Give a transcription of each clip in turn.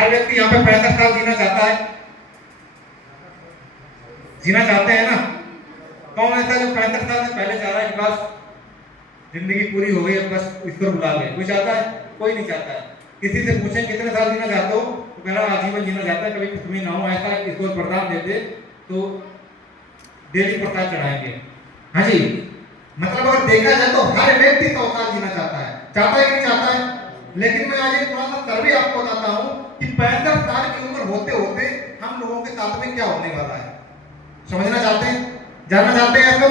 हर व्यक्ति यहाँ पे 65 साल जीना चाहता है, जीना चाहते हैं ना? कौन ऐसा जो 65 साल से पहले चाह रहा है कि बस जिंदगी पूरी हो गई, अब बस ईश्वर बुला ले? कोई चाहता है? कोई नहीं चाहता है। किसी से पूछें कितने साल जीना चाहते हो, तो कह रहा आजीवन जीना चाहता है, कभी खत्म ही ना हो। ऐसा इसको वरदान देते तो डेली प्रसाद चढ़ाएंगे। हाँ जी, मतलब अगर देखा जाए तो हर व्यक्ति 100 साल जीना चाहता है। चाहता है कि नहीं चाहता है? लेकिन मैं आज एक थोड़ा सा सर्वे आपको बताता हूँ कि 65 साल की उम्र होते होते हम लोगों के साथ में क्या होने वाला है। समझना चाहते हैं? जानना चाहते हैं? ऐसा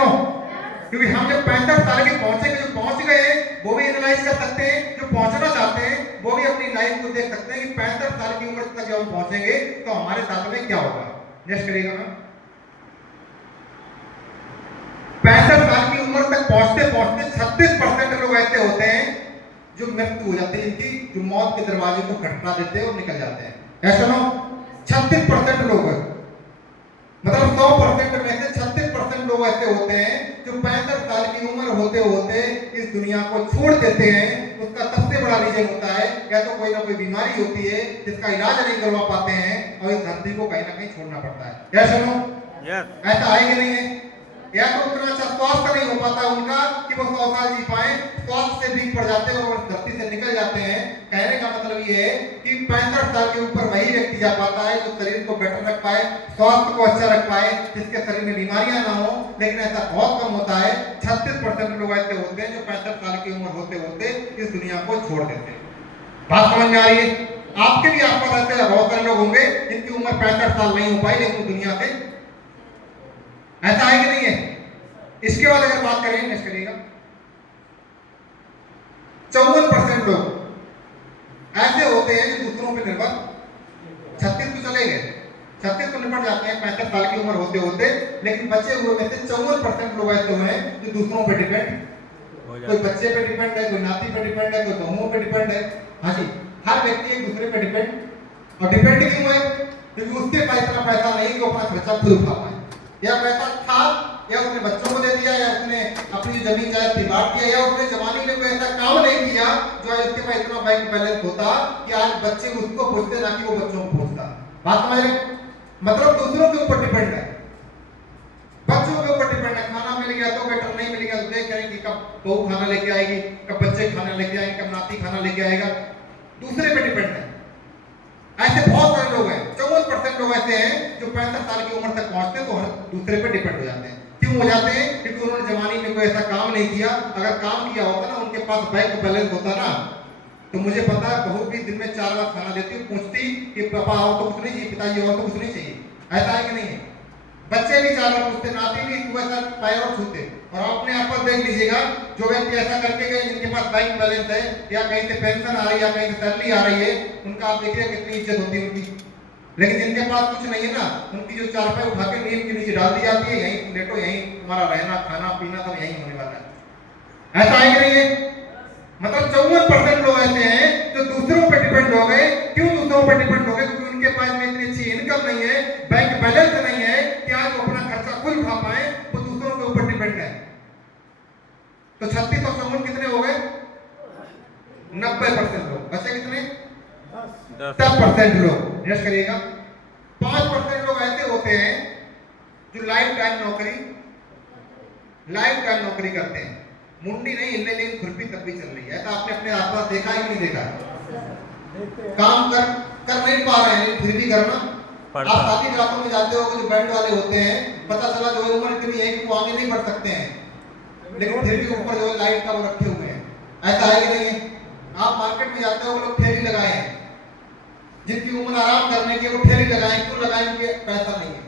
क्योंकि हम जब 65 साल के पहुंचेंगे, जो पहुंच गए हैं वो भी एनालाइज कर सकते हैं, जो पहुंचना चाहते हैं वो भी अपनी लाइफ को देख सकते हैं कि 65 साल की उम्र तक जब हम पहुंचेंगे तो हमारे साथ में क्या होगा। नेक्स्ट करिएगा मैम। 65 साल की उम्र तक पहुंचते पहुंचते 36% लोग ऐसे होते हैं जो मृत्यु हो जाते हैं, इनकी जो मौत के दरवाजे को खटखटा देते हैं और निकल जाते हैं। ऐसा ना 36% लोग, मतलब 100% में से 36% लोग ऐसे होते हैं जो 65 साल की उम्र होते होते इस दुनिया को छोड़ देते हैं। उसका सबसे बड़ा रीजन होता है या तो कोई ना कोई बीमारी होती है जिसका इलाज नहीं करवा पाते हैं और इस धरती को कहीं ना कहीं छोड़ना पड़ता है। क्या सुनो? ऐसा है कि नहीं है? या तो उतना अच्छा स्वास्थ्य नहीं हो पाता उनका कि वो 100 साल जी पाए, स्वास्थ्य से वीक पड़ जाते हैं और धरती से निकल जाते हैं। कहने का मतलब ये है कि 65 साल के ऊपर वही व्यक्ति जा पाता है जो शरीर को बेटर रख पाए, स्वास्थ्य को अच्छा रख पाए, जिसके शरीर में बीमारियां ना हो। लेकिन ऐसा बहुत कम होता है। 36% लोग ऐसे होते हैं जो 65 साल की उम्र होते होते इस दुनिया को छोड़ देते हैं। बात समझ में आ रही है? आपके भी आसपास ऐसे बहुत सारे लोग होंगे जिनकी उम्र 65 साल नहीं हो पाई लेकिन दुनिया से, ऐसा है कि नहीं है? इसके बाद अगर बात करें, नेक्स्ट करिएगा, 54% लोग ऐसे होते हैं जो दूसरों पर निर्भर, 36 तो चले गए, 36 तो निपट जाते हैं 65 साल की उम्र होते होते, लेकिन बचे हुए में से 54% लोग ऐसे हुए हैं जो दूसरों पर डिपेंड, कोई बच्चे पे डिपेंड है, कोई नाती पे डिपेंड है, कोई बहुओं पे डिपेंड है। हाँ जी, हर व्यक्ति एक दूसरे पे डिपेंड। और डिपेंड क्यों है? क्योंकि उसके पास इतना पैसा नहीं कि वो अपना खर्चा खुद उठा पाए, या पैसा था या उसने बच्चों को दे दिया, या उसने अपनी जमीन जायदाद से बांट दिया, या उसने जवानी में कोई ऐसा काम नहीं किया जो आज उसके पास इतना बैंक बैलेंस होता कि आज बच्चे उसको पूछते ना कि वो बच्चों को पूछता। बात समझ रहे? मतलब दूसरों के ऊपर डिपेंड है, बच्चों के ऊपर डिपेंड है। खाना मिल गया तो बेटर, नहीं मिल गया तो देख करें कि कब बहू खाना लेके आएगी, कब बच्चे खाना लेके आएंगे, कब नाती खाना लेके आएगा। दूसरे पे डिपेंड है। ऐसे बहुत सारे लोग हैं, 54% लोग ऐसे हैं जो 65 साल की उम्र तक पहुंचते हैं तो हर दूसरे पे डिपेंड हो जाते हैं। क्यों हो जाते हैं? क्योंकि उन्होंने जवानी में कोई ऐसा काम नहीं किया। अगर काम किया होता ना, उनके पास बैंक बैलेंस होता ना, तो मुझे पता है बहू भी दिन में 4 बार खाना देती, पूछती कि पापा और तो कुछ नहीं चाहिए, पिताजी और तो कुछ नहीं चाहिए। ऐसा है कि नहीं है? बच्चे भी 4 बार पूछते, नाती भी सुबह पैरों छूते। और अपने आप पर देख लीजिएगा, जो व्यक्ति ऐसा करके गए जिनके पास बैंक बैलेंस है या कहीं से पेंशन आ रही है या कहीं से सैलरी आ रही है, उनका आप देखिए कितनी इज्जत होती है उनकी। लेकिन जिनके पास कुछ नहीं है ना, उनकी जो चारपाई उठा के नीम के नीचे डाल दी जाती है, यहीं लेटो, यहीं तुम्हारा रहना खाना पीना सब यहीं होने वाला है। ऐसा है कि नहीं है? मतलब 54% लोग ऐसे हैं जो दूसरों पर डिपेंड हो गए। क्यों दूसरों पर डिपेंड हो गए? क्योंकि उनके पास में इतनी अच्छी इनकम नहीं है, बैंक बैलेंस नहीं है कि आज वो अपना खर्चा खुद उठा पाए, वो दूसरों के ऊपर डिपेंड है। तो 36 और 54 कितने हो गए? 90% लोग। बचे कितने? 10% लोग। यस करिएगा। 5% लोग ऐसे होते हैं जो लाइफ टाइम नौकरी करते हैं। मुंडी नहीं हिलने, लेकिन खुरपी तब भी चल रही है। ऐसा आपने अपने आसपास देखा है कि नहीं देखा? काम कर नहीं पा रहे हैं फिर भी करना। आप शादी ब्याहों में जाते हो, जो बैंड वाले होते हैं, पता चला जो उम्र इतनी है कि वो आगे नहीं बढ़ सकते हैं, लेकिन फिर भी ऊपर जो लाइट का वो रखे हुए हैं। ऐसा है कि नहीं है? आप मार्केट में जाते हो, वो लोग ठेली लगाए हैं, जिनकी उम्र आराम करने की, वो ठेली लगाए। क्यों लगाए? उनके पैसा नहीं है।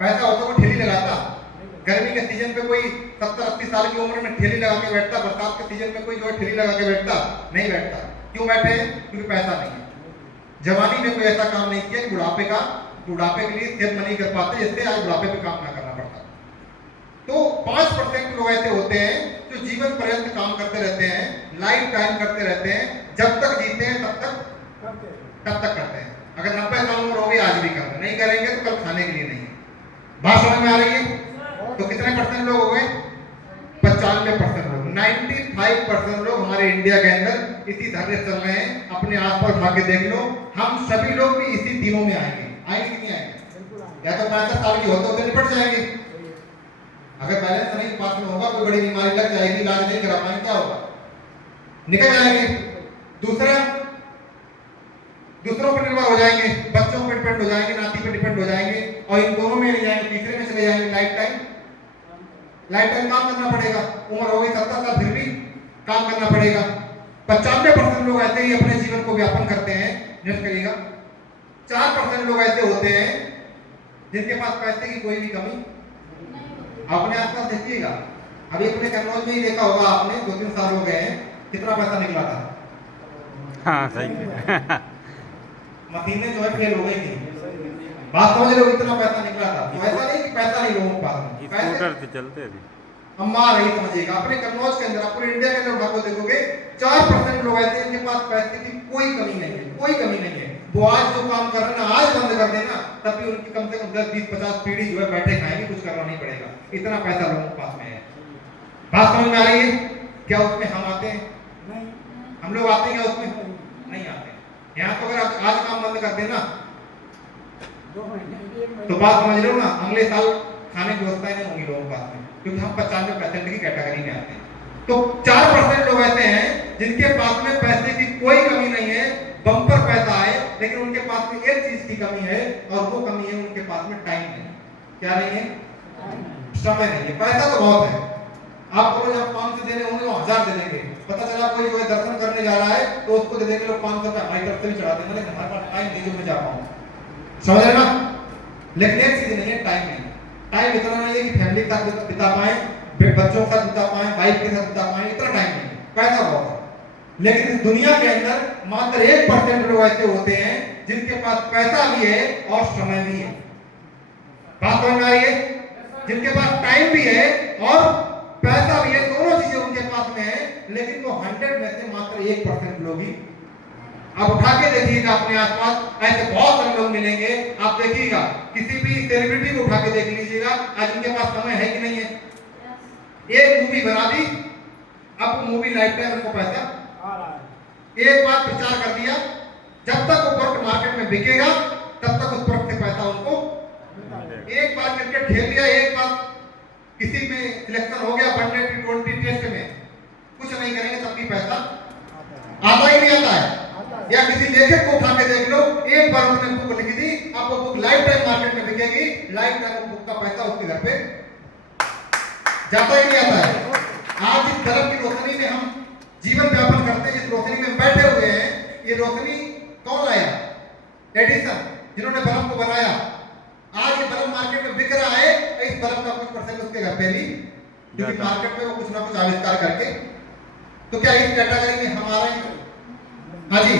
पैसा होता वो ठेली लगाता। गर्मी के सीजन पे कोई 70-80 साल की उम्र में ठेली लगा के बैठता, बरसात के सीजन में कोई जो है ठेली लगा के बैठता नहीं बैठता। क्यों बैठे हैं? क्योंकि पैसा नहीं है। जवानी में कोई ऐसा काम नहीं किया कि बुढ़ापे के लिए सेव नहीं कर पाते, जिससे आज बुढ़ापे पे काम ना करना पड़ता। तो 5% लोग ऐसे होते हैं जो जीवन पर्यंत काम करते रहते हैं, लाइफ टाइम करते रहते हैं, जब तक जीते हैं तब तक करते हैं। अगर 90 साल उम्र हो गई आज भी करते, नहीं करेंगे तो कल खाने के लिए नहीं है। बात समझ में आ रही है? तो कितने % लोग हो गए? 95% लोग। 93 85% लोग हमारे इंडिया के अंदर इसी धरने चल रहे हैं। अपने आसपास उठा के देख लो, हम सभी लोग भी इसी दिनों में आएंगे। आएंगे कि नहीं आएंगे? या तो 65 साल की होते होते निपट जाएंगे। अगर बैलेंस नहीं पास में होगा, कोई बड़ी बीमारी लग जाएगी, इलाज नहीं करा पाएंगे, क्या होगा? निकल जाएंगे। दूसरों पर निर्भर हो जाएंगे, बच्चों पर डिपेंड हो जाएंगे, नाती पर डिपेंड हो जाएंगे, और इन दोनों में नहीं जाएंगे, तीसरे में चले जाएंगे। लाइफ टाइम काम करना पड़ेगा। उम्र हो गई 70 साल, फिर भी काम करना पड़ेगा। 95% लोग ऐसे ही अपने जीवन को व्यापन करते हैं। नोट करिएगा, 4% लोग ऐसे होते हैं जिनके पास पैसे की कोई भी कमी। अपने आसपास देखिएगा, अभी अपने कन्नौज में ही देखा होगा आपने, 2-3 साल हो गए हैं, कितना पैसा निकला था। हाँ सही मशीनें जो है फेल हो गई थी। बात समझ रहे हो, इतना पैसा निकला था। तो ऐसा नहीं कि पैसा नहीं लोगों के पास में, स्कूटर से चलते थे। अम्मा नहीं समझिएगा, अपने कन्नौज के अंदर, पूरे इंडिया के अंदर उठा देखोगे 4% लोग ऐसे हैं जिनके पास पैसे की कोई कमी नहीं है, कोई कमी नहीं है। वो आज जो काम कर रहे हैं ना, आज बंद कर देना, तब भी उनकी कम से कम 10-20-50 पीढ़ी जो है बैठे खाएंगे, कुछ करना नहीं पड़ेगा। इतना पैसा लोगों के पास में है। बात समझ में आ रही है? क्या उसमें हम आते हैं? हम लोग आते हैं क्या उसमें? नहीं आते। यहाँ तो अगर आज काम बंद कर देना तो बात समझ रहे हो ना, अगले साल खाने की व्यवस्था नहीं होंगी लोगों के पास में, क्योंकि हम 95% की कैटेगरी में आते हैं। तो 4% लोग ऐसे हैं जिनके पास में पैसे की कोई कमी नहीं है, बम्पर पैसा है, लेकिन उनके पास में एक चीज की कमी है, और वो कमी है उनके पास में टाइम नहीं। क्या नहीं है? समय नहीं है। पैसा तो बहुत है, आपको जब 500 देने होंगे तो 1000 दे देंगे। पता चला कोई जो है दर्शन करने जा रहा है तो उसको दे देंगे लोग 500 रुपए, हमारी तरफ से भी चढ़ा देंगे, लेकिन हमारे पास टाइम नहीं जो मैं जा पाऊँ। समझ रहे ना? लेकिन एक चीज नहीं है, टाइम नहीं। टाइम इतना नहीं है कि फैमिली के साथ बिता पाए, बच्चों के साथ बिता पाए, वाइफ के साथ बिता पाए, इतना टाइम नहीं। पैसा बहुत है, लेकिन इस दुनिया के अंदर मात्र 1% लोग ऐसे होते हैं जिनके पास पैसा भी है और समय भी है। बात समझ में आ रही है? जिनके पास टाइम भी है और पैसा भी है, दोनों चीजें उनके पास में है, लेकिन वो 100 में से मात्र 1% लोग ही। आप उठा के देखिएगा अपने आसपास, ऐसे बहुत सारे लोग मिलेंगे। आप देखिएगा, किसी भी सेलिब्रिटी को उठा के देख लीजिएगा, आज उनके पास समय है कि नहीं है? एक मूवी बना दी, अब मूवी लाइफ टाइम उनको पैसा आ रहा है। एक बार प्रचार कर दिया, जब तक वो प्रोडक्ट मार्केट में बिकेगा तब तक उस प्रोडक्ट से पैसा उनको। एक बार क्रिकेट खेल लिया, एक बार किसी में सिलेक्शन हो गया, वनडे T20 टेस्ट में, कुछ नहीं करेंगे तब भी पैसा आता ही नहीं आता है। या किसी लेखक को उठा के देख लो, एक बार उसने बुक लिख दी, अब वो बुक लाइफ टाइम मार्केट में बिकेगी, लाइफ टाइम बुक का पैसा उसके घर पे जाता ही नहीं आता है। आज इस बल्ब की रोशनी में हम जीवन व्यापन करते हैं, इस रोशनी में बैठे हुए हैं। ये रोशनी कौन लाया? एडिसन, जिन्होंने बल्ब को बनाया। आज ये बल्ब मार्केट में बिक रहा है, इस बल्ब का कुछ परसेंट उसके घर पे भी, क्योंकि मार्केट में वो कुछ ना कुछ आविष्कार करके। तो क्या इस कैटेगरी में हमारा ही? हाँ जी,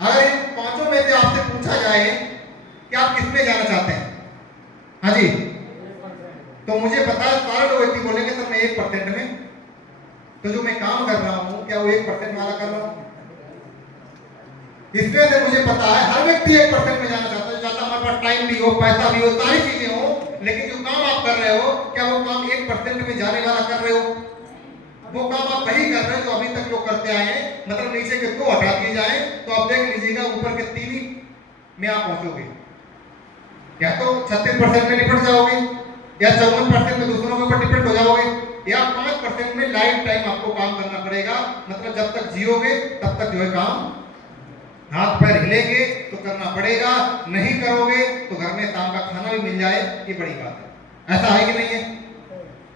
अगर इन पांचों में से आपसे पूछा जाए कि आप किस में जाना चाहते हैं, हाँ जी, तो मुझे पता है सारे लोग ऐसे बोलेंगे सर मैं 1% में। तो जो मैं काम कर रहा हूँ क्या वो 1% वाला कर रहा हूँ? इसमें से मुझे पता है हर व्यक्ति 1% में जाना चाहता है, चाहता हमारे पास टाइम भी हो, पैसा भी हो, सारी चीजें हो, लेकिन जो काम आप कर रहे हो क्या वो काम 1% में जाने वाला कर रहे हो? वो काम आप वही कर रहे हो जो अभी तक लोग करते आए हैं। मतलब नीचे के 2 हटा दिए जाए तो आप देख लीजिएगा ऊपर के 3 ही में आप पहुंचोगे। या तो 36% में निपट जाओगे, या 54% में दूसरों के ऊपर डिपेंड हो जाओगे, या 5% में लाइफ टाइम आपको काम करना पड़ेगा। मतलब जब तक जियोगे तब तक जो है काम, हाथ पैर हिलेंगे तो करना पड़ेगा, नहीं करोगे तो घर में शाम का खाना भी मिल जाए, ये बड़ी बात है। ऐसा है कि नहीं है?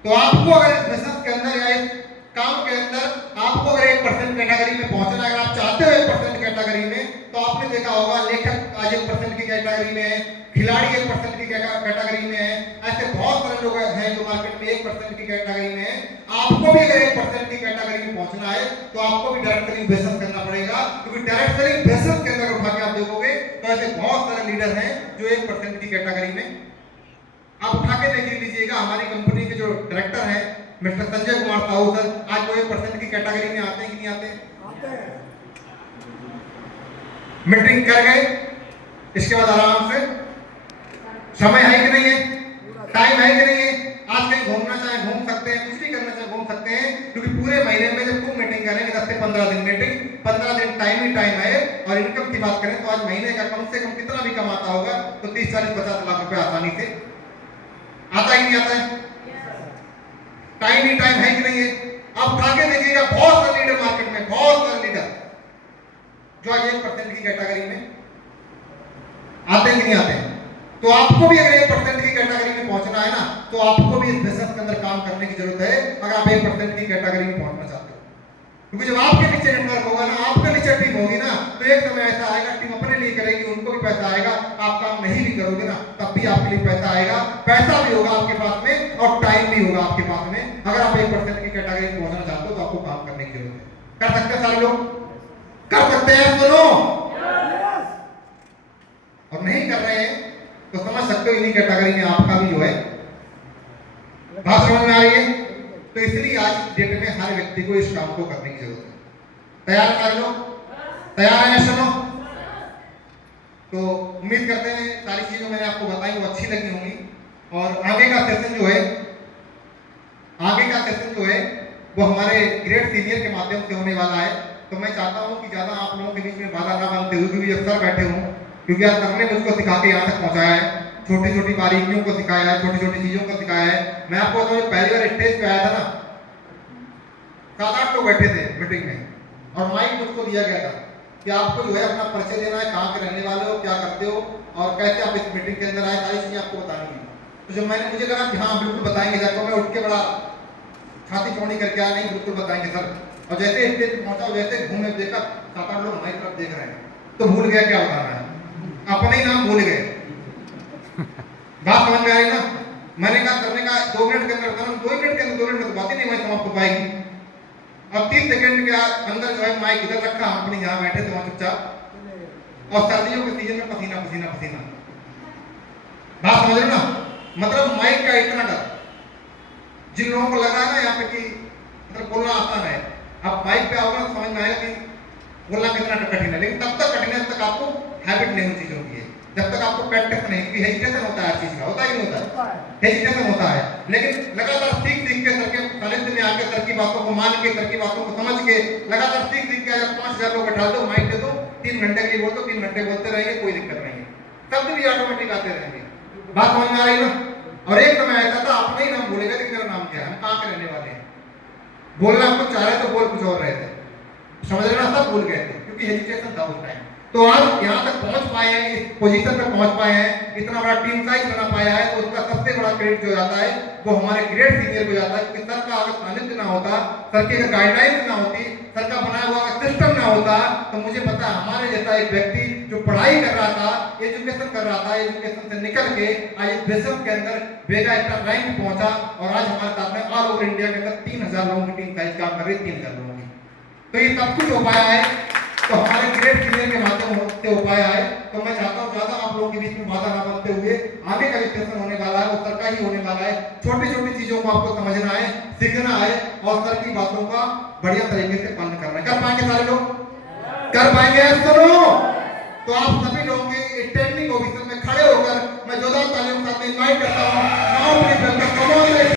तो आपको अगर इस बिजनेस के अंदर या इस काम के अंदर आपको अगर 1% कैटेगरी में पहुंचना है, अगर आप चाहते हो 1% कैटेगरी में, तो आपने देखा होगा लेखक आज 1% की कैटेगरी में है, खिलाड़ी 1% की कैटेगरी में है, ऐसे बहुत सारे लोग हैं जो मार्केट में 1% की कैटेगरी में है। आपको भी अगर 1% की कैटेगरी में पहुंचना है तो आपको भी डायरेक्ट सेलिंग बिजनेस करना पड़ेगा, क्योंकि डायरेक्ट सेलिंग बिजनेस के अंदर उठा के आप देखोगे तो ऐसे बहुत सारे लीडर हैं जो 1% की कैटेगरी में। आप उठा के देख लीजिएगा, हमारी कंपनी के जो डायरेक्टर हैं मिस्टर संजय कुमार साहू सर, आज वो 1% की कैटेगरी में आते हैं कि नहीं आते? मीटिंग कर गए, इसके बाद आराम से समय है कि नहीं है, टाइम है कि नहीं है, आज कहीं घूमना चाहे घूम सकते हैं, कुछ भी करना चाहे घूम सकते हैं, क्योंकि पूरे महीने में जब खूब मीटिंग करेंगे 10 से 15 दिन मीटिंग, 15 दिन टाइम ही टाइम है। और इनकम की बात करें तो आज महीने का कम से कम कितना भी कमाता होगा तो 30, 40, 50 लाख रुपए आसानी से आता ही नहीं आता है। टाइम ही टाइम है कि नहीं है? आप उठा के देखिएगा बहुत सारे लीडर मार्केट में, बहुत सारे लीडर जो आज 1% की कैटेगरी में आते हैं कि नहीं आते हैं। तो आपको भी अगर 1% की कैटेगरी में पहुंचना है ना, तो आपको भी इस बिजनेस के अंदर काम करने की जरूरत है, अगर आप 1% की कैटेगरी में पहुंचना चाहते हो। क्योंकि जब आपके नीचे नेटवर्क होगा ना, आपके नीचे टीम होगी ना, तो एक समय ऐसा आएगा टीम अपने लिए करेगी, उनको भी पैसा आएगा, आप काम नहीं भी करोगे ना तब भी आपके लिए पैसा आएगा, पैसा भी होगा आपके पास में और टाइम भी होगा आपके पास में। अगर आप 1% की कैटेगरी में पहुंचना चाहते हो तो आपको काम करने की जरूरत है। कर सकते हैं सारे लोग? कर सकते हैं? सुनो, और नहीं कर रहे हैं तो समझ सकते हो इन्हीं कैटेगरी में आपका भी जो है बात समझ में आ रही है। तो इसलिए आज डेट में हर व्यक्ति को इस काम को करने की जरूरत है। तैयार कर लो? तैयार है? सुनो, तो उम्मीद करते हैं सारी चीजें मैंने आपको बताई वो अच्छी लगी होंगी। और आगे का सेशन जो है, आगे का सेशन जो है वो हमारे ग्रेड सीनियर के माध्यम से होने वाला है। तो मैं चाहता हूं कि ज्यादा आप लोगों के बीच में बाधा ना बनते हुए, क्योंकि अफसर बैठे हों, क्योंकि आज सर ने मुझको सिखा के यहाँ तक पहुंचाया है, छोटी छोटी बारीकियों को सिखाया है, छोटी छोटी चीजों को सिखाया है। मैं आपको बताऊं, पहली बार स्टेज पे आया था ना, 7-8 लोग बैठे थे मीटिंग में और माइक मुझको दिया गया था कि आपको जो है अपना परिचय देना है, कहाँ के रहने वाले हो, क्या करते हो और कैसे आप इस मीटिंग के अंदर आए, सारी चीजें आपको बतानी है। तो जब मैंने मुझे लगा कि हाँ बिल्कुल बताएंगे सर, तो मैं उठ के बड़ा छाती चौड़ी करके आया, नहीं बिल्कुल बताएंगे सर। और जैसे स्टेज पे पहुंचा, वैसे घूमे देखा 7-8 लोग हमारी तरफ देख रहे हैं, तो भूल गया क्या बताना है, अपने ही नाम भूल गए। बात समझ में आई ना? मैंने कहा करने का 2 मिनट के अंदर बताना, 2 मिनट के अंदर 2 मिनट में तो बात ही नहीं वहीं समाप्त हो पाएगी। अब 30 सेकंड के अंदर जो है माइक इधर रखा, हम अपने यहाँ बैठे थे वहां चुपचाप, और सर्दियों के सीजन में पसीना पसीना पसीना। बात समझ रहे ना? मतलब माइक का इतना डर, जिन लोगों को लगा ना यहाँ पे कि मतलब बोलना आसान है, अब माइक पे आओगे तो समझ में आएगा कि बोलना कितना कठिन है। लेकिन तब तक कठिन है जब तक आपको हैबिट नहीं हुई चीजों की है, जब तक आपको प्रैक्टिस नहीं, क्योंकि हेजिटेशन होता है हर चीज का, होता ही नहीं होता है, हेजिटेशन होता है। लेकिन लगातार सीख सीख के सर के सानिध्य में आके, सर की बातों को मान के, सर की बातों को समझ के, लगातार सीख सीख के अगर 5000 लोग बैठा दो, माइक दे दो, 3 घंटे के लिए बोल दो, 3 घंटे बोलते रहेंगे, कोई दिक्कत नहीं है, शब्द भी ऑटोमेटिक आते रहेंगे। बात समझ में आ रही है ना? और एक समय ऐसा था अपने ही नाम बोलेगा कि मेरा नाम क्या है, हम कहाँ के रहने वाले हैं, बोलना कुछ चाह रहे तो बोल कुछ और रहे थे, समझ रहे ना? सब भूल गए थे क्योंकि हेजिटेशन था उस टाइम। तो आज यहाँ तक पहुंच पाए हैं, इस पोजीशन पे पहुंच पाए हैं, इतना बड़ा टीम साइज बना पाया है, तो उसका सबसे बड़ा क्रेडिट जो जाता है वो हमारे ग्रेड सीनियर को जाता है। क्योंकि सर का अगर सानिध्य ना होता, सर की अगर गाइडलाइंस ना होती, सर का बनाया हुआ सिस्टम ना होता, तो मुझे पता है हमारे जैसा एक व्यक्ति जो पढ़ाई कर रहा था, एजुकेशन कर रहा था, एजुकेशन से निकल के आज इस बिजनेस के अंदर वेगा स्टार रैंक पहुंचा, और आज हमारे साथ में ऑल ओवर इंडिया के अंदर 3000 लोगों की टीम साइज काम कर रही है, 3000 लोगों की। तो ये सब कुछ हो पाया है, तो हमारे ग्रेड सीनियर के माध्यम से हो पाया है। तो मैं चाहता हूँ ज्यादा आप लोगों के बीच में बाधा ना बनते हुए, आगे का जो सेशन होने वाला है वो सर का ही होने वाला है। छोटी छोटी चीजों को आपको समझना है, सीखना है, और सर की बातों का बढ़िया तरीके से पालन करना है। कर पाएंगे सारे लोग? कर पाएंगे? सुनो, तो आप सभी लोगों के स्टैंडिंग ओवेशन में खड़े होकर मैं जोरदार तालियों के साथ इनवाइट करता हूँ।